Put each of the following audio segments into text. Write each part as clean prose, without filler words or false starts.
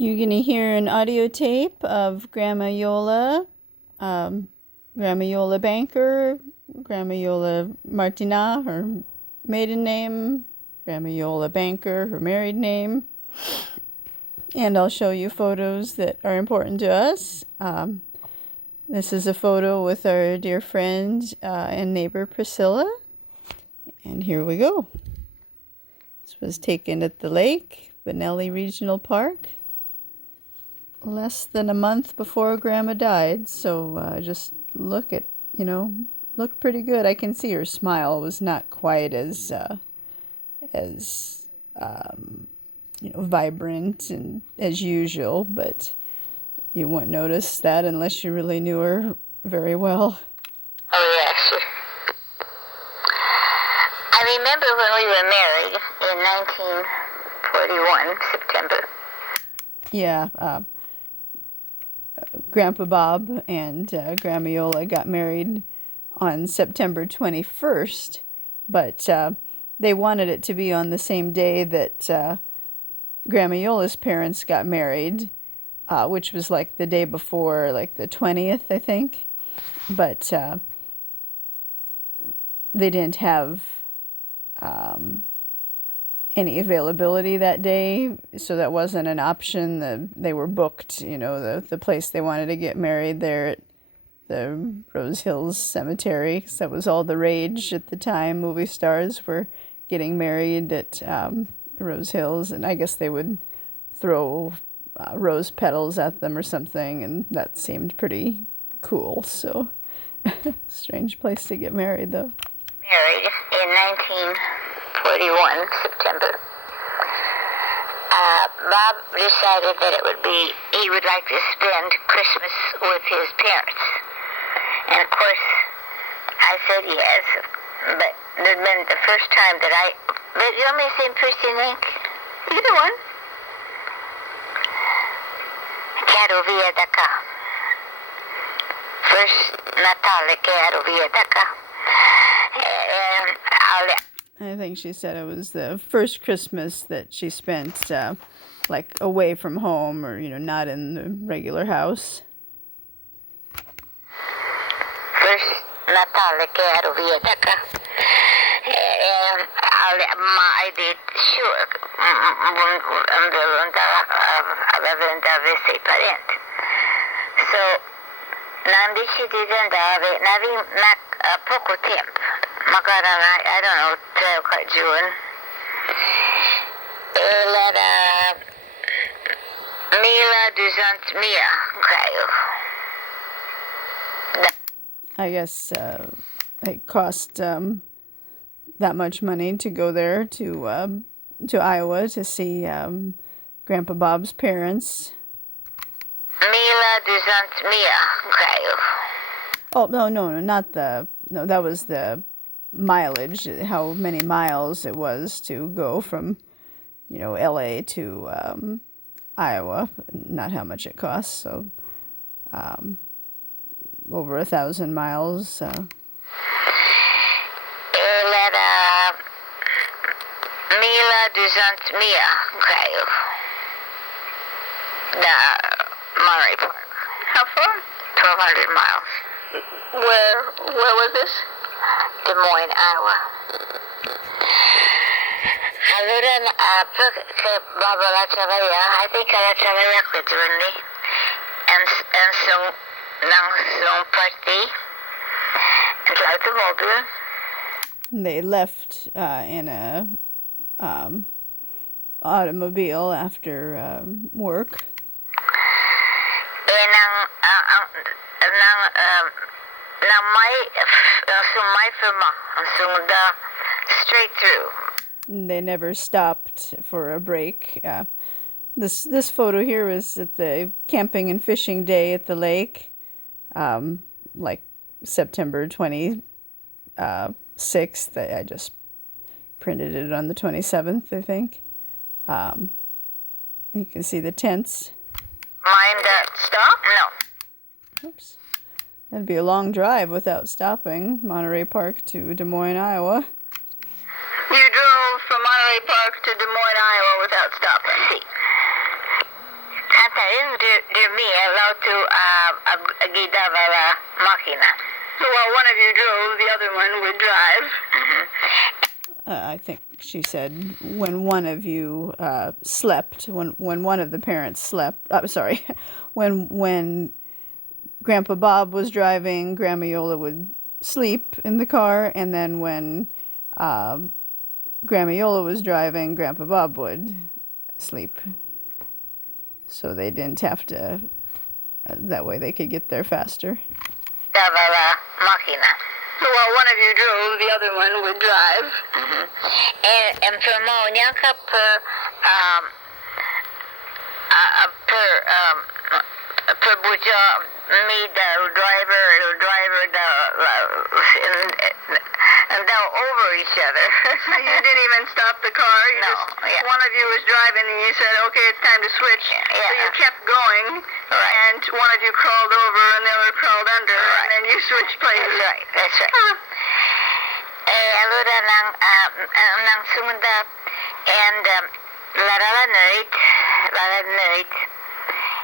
You're going to hear an audio tape of Grandma Iole, Grandma Iole Banker, Grandma Iole Martinat, her maiden name, Grandma Iole Banker, her married name. And I'll show you photos that are important to us. This is a photo with our dear friend and neighbor Priscilla. And here we go. This was taken at the lake, Benelli Regional Park, less than a month before Grandma died. So just look looked pretty good. I can see her smile was not quite as vibrant and as usual, but you wouldn't notice that unless you really knew her very well. Oh, yes. I remember when we were married in 1941, September. Yeah, Grandpa Bob and Grandma Iole got married on September 21st, but they wanted it to be on the same day that Grandma Iole's parents got married, which was like the day before, like the 20th, I think. But they didn't have any availability that day, so that wasn't an option. They were booked, the place they wanted to get married there at the Rose Hills Cemetery, because that was all the rage at the time. Movie stars were getting married at Rose Hills, and I guess they would throw rose petals at them or something, and that seemed pretty cool. So strange place to get married, though. Married in 1941, September. Bob decided that he would like to spend Christmas with his parents. And of course, I said yes, but it had been the first time that but you want me to say first in ink? Either one. Quero vir da cá. First Natale, quero vir da cá. I think she said it was the first Christmas that she spent like away from home, or not in the regular house. First Natale, quero vir da cá. I did sure andava a ver sei parente. So, não decidi de andar há pouco tempo. Agora, I don't know, 12 June. Ele era 1.200 creio. I guess it cost that much money to go there to Iowa to see Grandpa Bob's parents. 1.200 creio. Oh, no, that was the mileage, how many miles it was to go from, LA to Iowa, not how much it costs. So, over 1,000 miles. Ele era 1.200 creio. Da Monterey Park. How far? 1,200 miles. Where was this? Des Moines, Iowa. Allora, che Baba la trabalhar, I think ela trabalhar com Johnny, and são parti, and automobile. They left in a automobile after work. Straight through. They never stopped for a break. This photo here was at the camping and fishing day at the lake, like September 26th. I just printed it on the 27th, I think. You can see the tents. Mind stop? No. Oops. That'd be a long drive without stopping. Monterey Park to Des Moines, Iowa. You drove from Monterey Park to Des Moines, Iowa without stopping. See. consider me allowed to guidava la macchina. So while one of you drove, the other one would drive. I think she said when one of you slept, when one of the parents slept. Sorry, when Grandpa Bob was driving, Grandma Iole would sleep in the car, and then when Grandma Iole was driving, Grandpa Bob would sleep. So they didn't have to. That way they could get there faster. Guidava la macchina. So while one of you drove, the other one would drive. And for Moniaka per buja me the driver and they're over each other. So you didn't even stop the car. You No, just, yeah. one of you was driving, and you said, "Okay, it's time to switch." Yeah. So you kept going, Right. and one of you crawled over, and the other crawled under, Right. and then you switched places. That's right. Allora nang sumunda and lara nerd.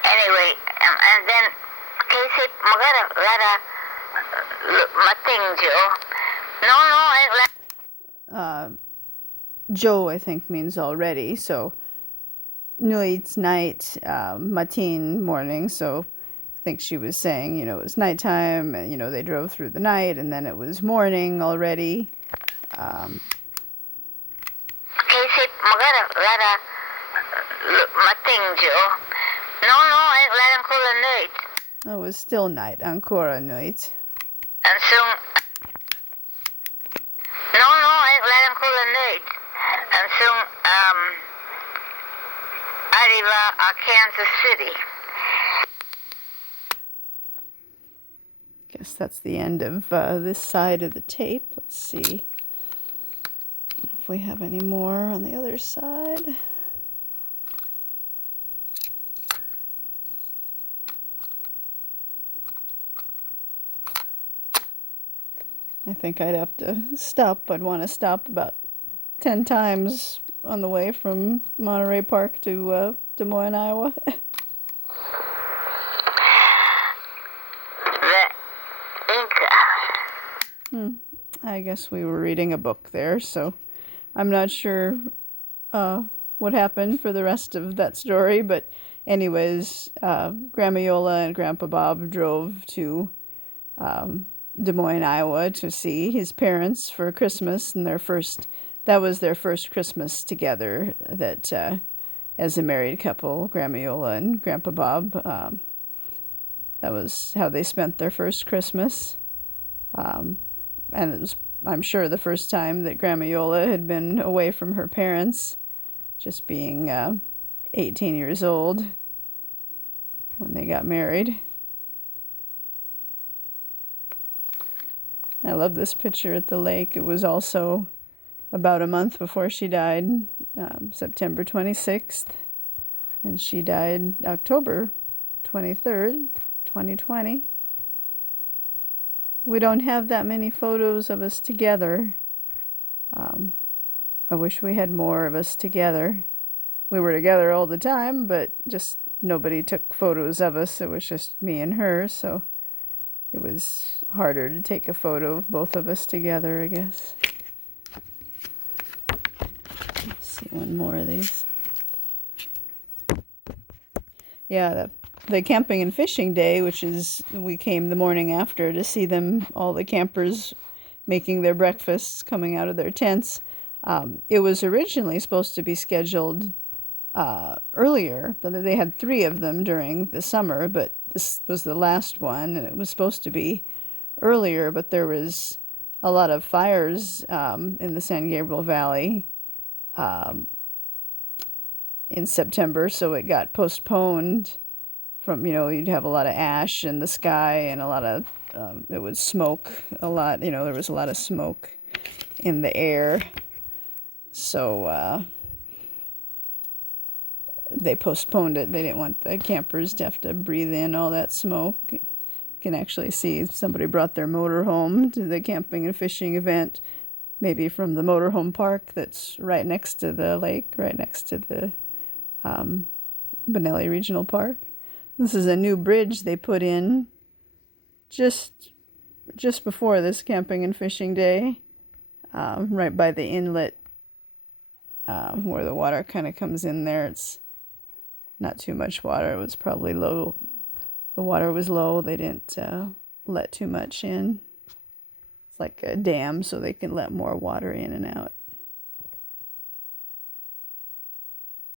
Anyway, and then kasi magara lara mating jo. No, Joe, I think, means already. So nuit, night, matin, morning. So I think she was saying, it was nighttime, and, they drove through the night, and then it was morning already. kasi magara lara mating jo. No, lara ko la nerd. It was still night, ancora nuit. And so no, lara ko la nerd. And so arriva a Kansas City. Guess that's the end of this side of the tape. Let's see if we have any more on the other side. I think I'd have to stop. I'd want to stop about 10 times on the way from Monterey Park to Des Moines, Iowa. The Inca. I guess we were reading a book there, so I'm not sure what happened for the rest of that story. But anyways, Grandma Iole and Grandpa Bob drove to Des Moines, Iowa to see his parents for Christmas, and that was their first Christmas together, that as a married couple, Grandma Iole and Grandpa Bob. That was how they spent their first Christmas. And it was, I'm sure, the first time that Grandma Iole had been away from her parents, just being 18 years old when they got married. I love this picture at the lake. It was also about a month before she died, September 26th, and she died October 23rd, 2020. We don't have that many photos of us together. I wish we had more of us together. We were together all the time, but just nobody took photos of us. It was just me and her, so it was harder to take a photo of both of us together, I guess. Let's see one more of these. Yeah, the camping and fishing day, which is, we came the morning after to see them, all the campers making their breakfasts, coming out of their tents. It was originally supposed to be scheduled earlier, but they had 3 of them during the summer, but this was the last one, and it was supposed to be earlier, but there was a lot of fires in the San Gabriel Valley in September, so it got postponed from, you'd have a lot of ash in the sky and a lot of, it would smoke a lot, there was a lot of smoke in the air, so they postponed it. They didn't want the campers to have to breathe in all that smoke. You can actually see somebody brought their motorhome to the camping and fishing event, maybe from the motorhome park that's right next to the lake, right next to the Benelli Regional Park. This is a new bridge they put in just before this camping and fishing day, right by the inlet where the water kind of comes in there. It's not too much water. It was probably low. The water was low. They didn't let too much in. It's like a dam, so they can let more water in and out.